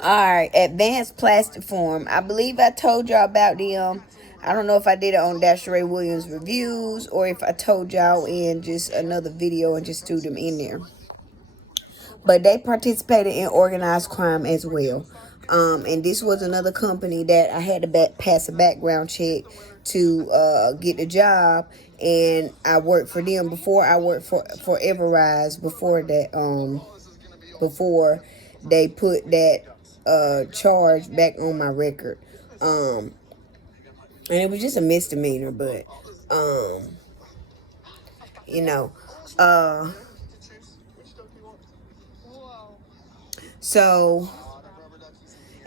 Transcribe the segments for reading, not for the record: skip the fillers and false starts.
Alright, Advanced Plastiform. I believe I told y'all about them. I don't know if I did it on Dasheray Williams Reviews or if I told y'all in just another video and just threw them in there. But they participated in organized crime as well. And this was another company that I had to pass a background check to get the job. And I worked for them before I worked for Everrise before they put that charge back on my record. And it was just a misdemeanor, but you know, uh so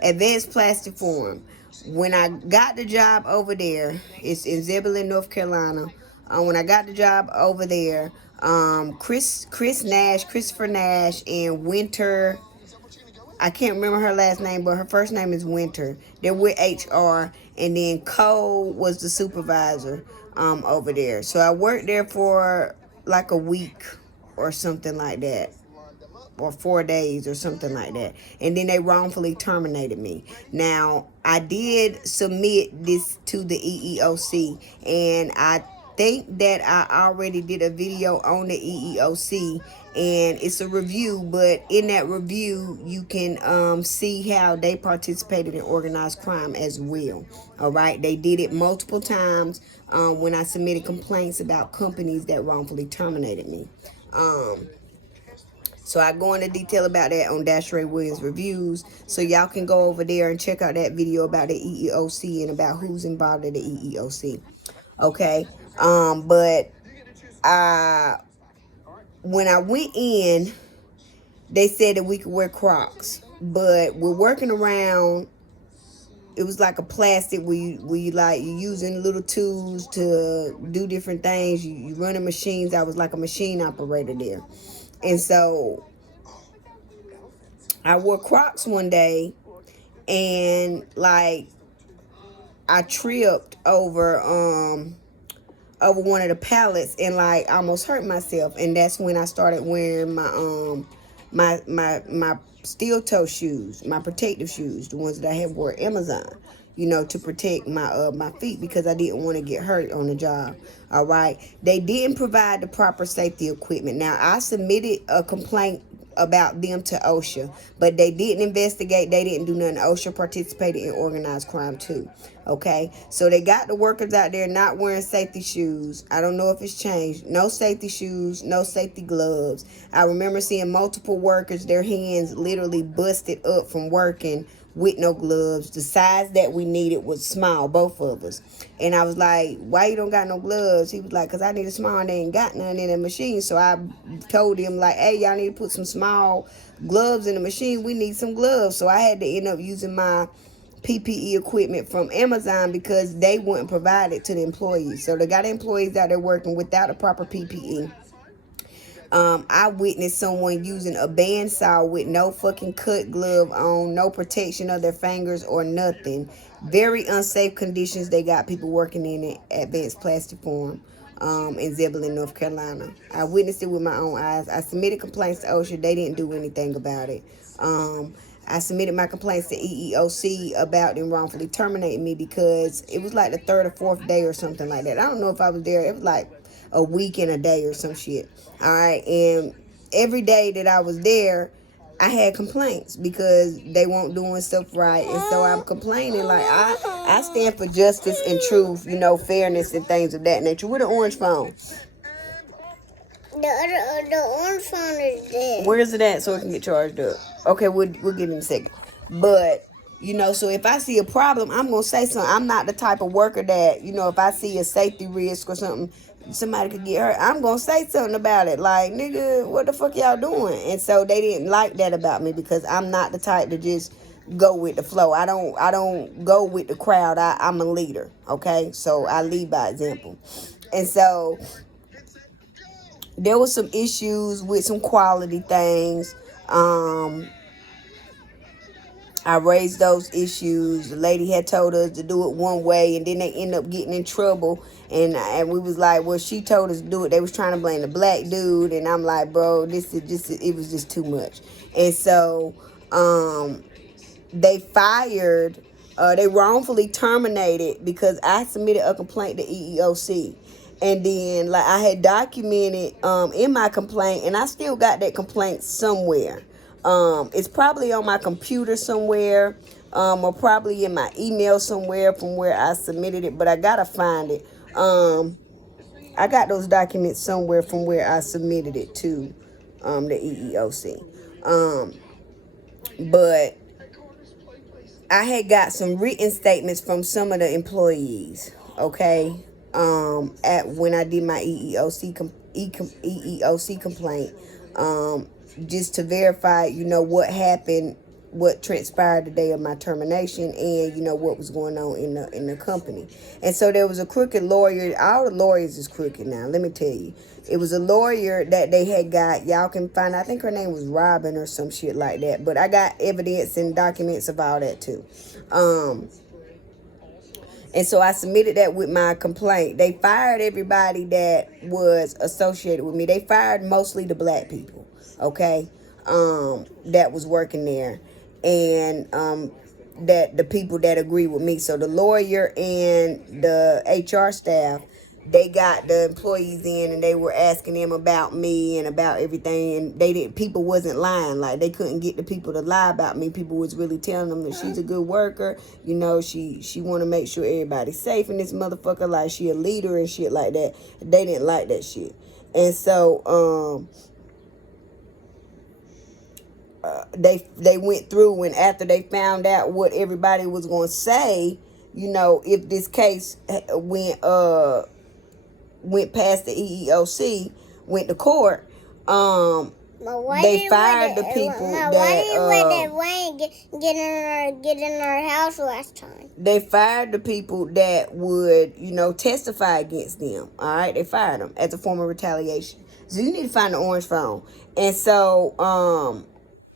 Advanced Plastiform. When I got the job over there, it's in Zebulon, North Carolina. When I got the job over there, Christopher Nash, and Winter. I can't remember her last name, but her first name is Winter. They're with HR, and then Cole was the supervisor over there. So I worked there for like a week or something like that, or 4 days or something like that, and then they wrongfully terminated me. Now I did submit this to the EEOC, and I think that I already did a video on the EEOC, and it's a review, but in that review you can see how they participated in organized crime as well. All right, they did it multiple times when I submitted complaints about companies that wrongfully terminated me. So I go into detail about that on Dasheray Williams Reviews. So y'all can go over there and check out that video about the EEOC and about who's involved in the EEOC. Okay. But when I went in, they said that we could wear Crocs. But we're working around, it was like a plastic where you're using little tools to do different things. You running machines. I was like a machine operator there. And so I wore Crocs one day, and like I tripped over one of the pallets and like almost hurt myself. And that's when I started wearing my steel toe shoes, my protective shoes, the ones that I had wore at Amazon, to protect my feet, because I didn't want to get hurt on the job. All right, they didn't provide the proper safety equipment. Now I submitted a complaint about them to OSHA, but they didn't investigate. They didn't do nothing. OSHA participated in organized crime too. Okay, so they got the workers out there not wearing safety shoes. I don't know if it's changed. No safety shoes, no safety gloves. I remember seeing multiple workers, their hands literally busted up from working with no gloves. The size that we needed was small, both of us. And I was like, why you don't got no gloves? He was like, because I need a small, and they ain't got none in the machine. So I told him, like, hey, y'all need to put some small gloves in the machine. We need some gloves. So I had to end up using my PPE equipment from Amazon because they wouldn't provide it to the employees. So they got employees out there working without a proper PPE. I witnessed someone using a bandsaw with no fucking cut glove on, no protection of their fingers or nothing. Very unsafe conditions they got people working in at Advanced Plastiform in Zebulon, North Carolina. I witnessed it with my own eyes. I submitted complaints to OSHA. They didn't do anything about it. I submitted my complaints to EEOC about them wrongfully terminating me because it was like the third or fourth day or something like that. I don't know if I was there. It was like a week and a day or some shit. All right. And every day that I was there, I had complaints because they weren't doing stuff right. And so I'm complaining. Like, I stand for justice and truth, fairness and things of that nature. With an orange phone. The orange phone is there. Where is it at so it can get charged up? Okay, we'll get it in a second. But, so if I see a problem, I'm going to say something. I'm not the type of worker that, if I see a safety risk or something, somebody could get hurt, I'm going to say something about it. Like, nigga, what the fuck y'all doing? And so they didn't like that about me because I'm not the type to just go with the flow. I don't go with the crowd. I'm a leader, okay? So I lead by example. And so there was some issues with some quality things. I raised those issues. The lady had told us to do it one way, and then they end up getting in trouble. And we was like, well, she told us to do it. They was trying to blame the black dude, and I'm like, bro, it was just too much. And so They fired, they wrongfully terminated because I submitted a complaint to EEOC. And then, like, I had documented in my complaint, and I still got that complaint somewhere. It's probably on my computer somewhere, or probably in my email somewhere from where I submitted it, but I gotta find it. I got those documents somewhere from where I submitted it to the EEOC. But I had got some written statements from some of the employees, okay, at when I did my EEOC complaint, just to verify, what happened, what transpired the day of my termination, and what was going on in the company. And so there was a crooked lawyer. All the lawyers is crooked now, let me tell you. It was a lawyer that they had got. Y'all can find, I think her name was Robin or some shit like that, but I got evidence and documents of all that too. And so I submitted that with my complaint. They fired everybody that was associated with me. They fired mostly the black people, okay, that was working there. And that the people that agree with me. So the lawyer and the HR staff, they got the employees in and they were asking them about me and about everything, and people wasn't lying. Like, they couldn't get the people to lie about me. People was really telling them that she's a good worker, she want to make sure everybody's safe in this motherfucker, like she a leader and shit like that. They didn't like that shit. And so they went through, and after they found out what everybody was going to say, if this case went past the EEOC, went to court, they fired the people that get in our house last time. They fired the people that would, testify against them. All right, they fired them as a form of retaliation. So you need to find the orange phone. And so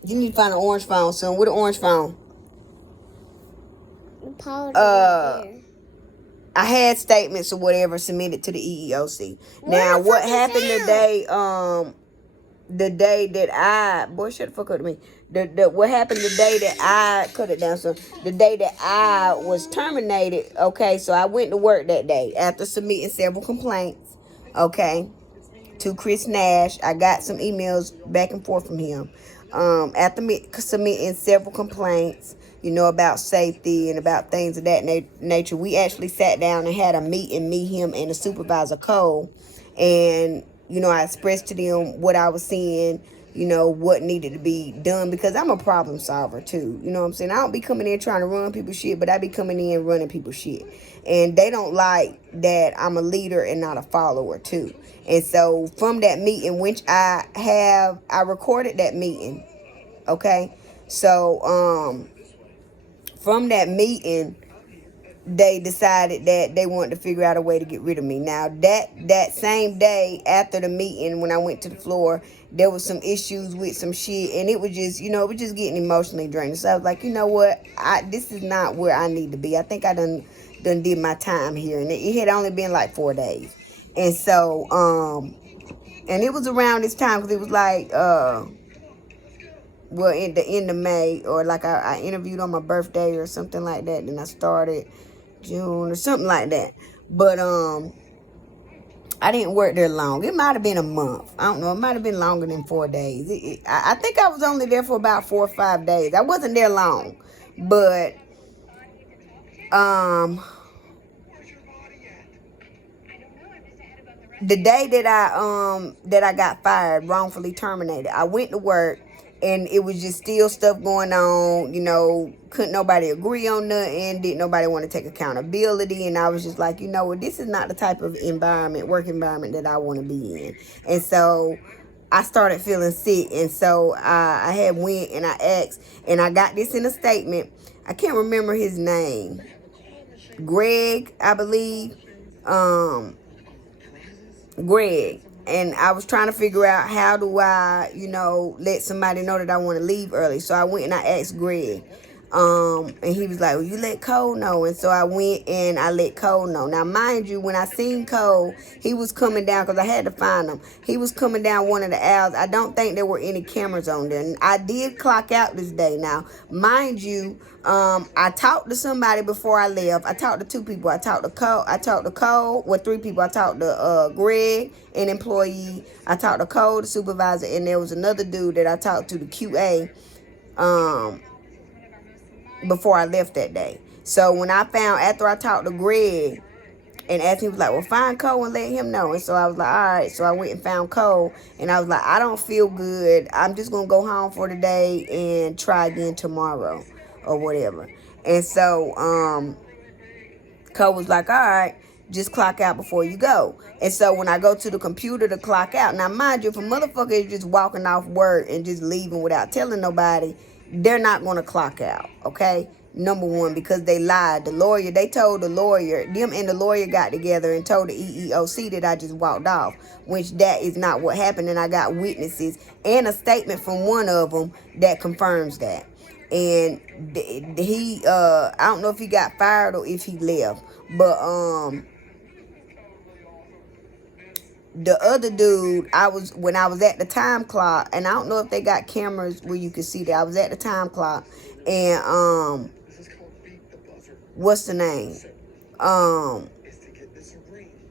you need to find an orange phone, son. With an orange phone. I had statements or whatever submitted to the EEOC. Now, what happened today? The day that shut the fuck up to me. What happened the day that I cut it down? So the day that I was terminated. Okay, so I went to work that day after submitting several complaints. Okay, to Chris Nash. I got some emails back and forth from him. After submitting several complaints, about safety and about things of that nature, we actually sat down and had a meeting, me, him, and the supervisor, Cole. And, I expressed to them what I was seeing, what needed to be done, because I'm a problem solver too. You know what I'm saying? I don't be coming in trying to run people's shit, but I be coming in running people's shit. And they don't like that I'm a leader and not a follower too. And so from that meeting, which I recorded that meeting. Okay. So, from that meeting, they decided that they wanted to figure out a way to get rid of me. Now, that same day after the meeting, when I went to the floor, there was some issues with some shit, and it was just, it was just getting emotionally draining. So I was like, you know what? This is not where I need to be. I think I done did my time here, and it had only been like 4 days. And so, and it was around this time, because it was like, in the end of May, or like I interviewed on my birthday or something like that. Then I started June or something like that. But I didn't work there long. It might have been a month. I don't know. It might have been longer than 4 days. I think I was only there for about 4 or 5 days. I wasn't there long, but the day that I got fired, wrongfully terminated, I went to work. And it was just still stuff going on, couldn't nobody agree on nothing, didn't nobody want to take accountability. And I was just like, this is not the type of work environment that I want to be in. And so I started feeling sick. And so I had went and I asked, and I got this in a statement. I can't remember his name. Greg, I believe. Greg. And I was trying to figure out, how do I, let somebody know that I want to leave early. So I went and I asked Greg. And he was like, well, you let Cole know. And so I went and I let Cole know. Now, mind you, when I seen Cole, he was coming down, because I had to find him. He was coming down one of the aisles. I don't think there were any cameras on there. And I did clock out this day. Now, mind you, I talked to somebody before I left. I talked to two people. I talked to Cole. Well, three people. I talked to Greg, an employee. I talked to Cole, the supervisor. And there was another dude that I talked to, the QA. Before I left that day. So when I found, after I talked to Greg and asked him, he was like, well, find Cole and let him know. And so I was like, all right. So I went and found Cole, and I was like, I don't feel good. I'm just going to go home for the day and try again tomorrow or whatever. And so Cole was like, all right, just clock out before you go. And so when I go to the computer to clock out, now mind you, if a motherfucker is just walking off work and just leaving without telling nobody, they're not going to clock out, okay? Number one, because they lied. The lawyer, they told the lawyer, them and the lawyer got together and told the EEOC that I just walked off, which that is not what happened. And I got witnesses and a statement from one of them that confirms that. And he, I don't know if he got fired or if he left, but the other dude, when I was at the time clock, and I don't know if they got cameras where you can see that. I was at the time clock, and what's the name?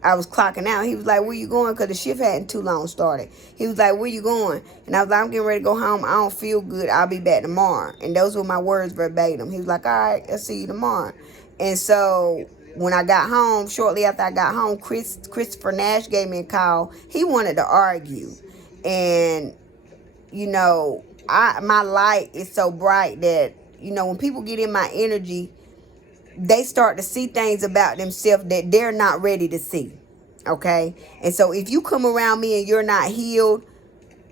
I was clocking out. He was like, where you going? Because the shift hadn't too long started. He was like, where you going? And I was like, I'm getting ready to go home. I don't feel good. I'll be back tomorrow. And those were my words verbatim. He was like, all right, I'll see you tomorrow. And so when I got home, shortly after I got home, Christopher Nash gave me a call. He wanted to argue. And, you know, my light is so bright that, you know, when people get in my energy, they start to see things about themselves that they're not ready to see. Okay? And so if you come around me and you're not healed,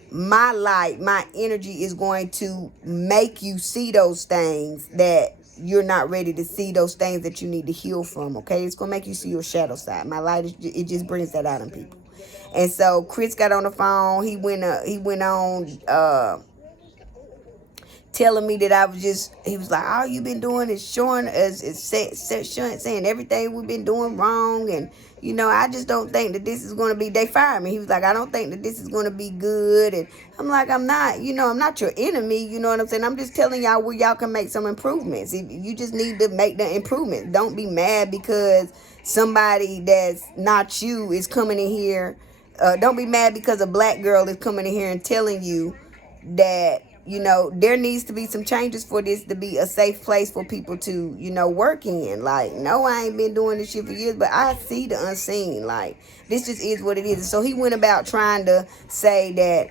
my light, my energy is going to make you see those things that you're not ready to see, those things that you need to heal from. Okay? It's going to make you see your shadow side. My light, it just brings that out in people. And so Chris got on the phone. He went on telling me that I was just, he was like, all you been doing is showing us, saying everything we've been doing wrong. And, you know, I just don't think that this is going to be, they fired me. He was like, I don't think that this is going to be good. And I'm like, I'm not, you know, I'm not your enemy. You know what I'm saying? I'm just telling y'all where y'all can make some improvements. You just need to make the improvement. Don't be mad because somebody that's not you is coming in here. Don't be mad because a black girl is coming in here and telling you that, you know, there needs to be some changes for this to be a safe place for people to, you know, work in. Like, no, I ain't been doing this shit for years, but I see the unseen. Like, this just is what it is. And so he went about trying to say that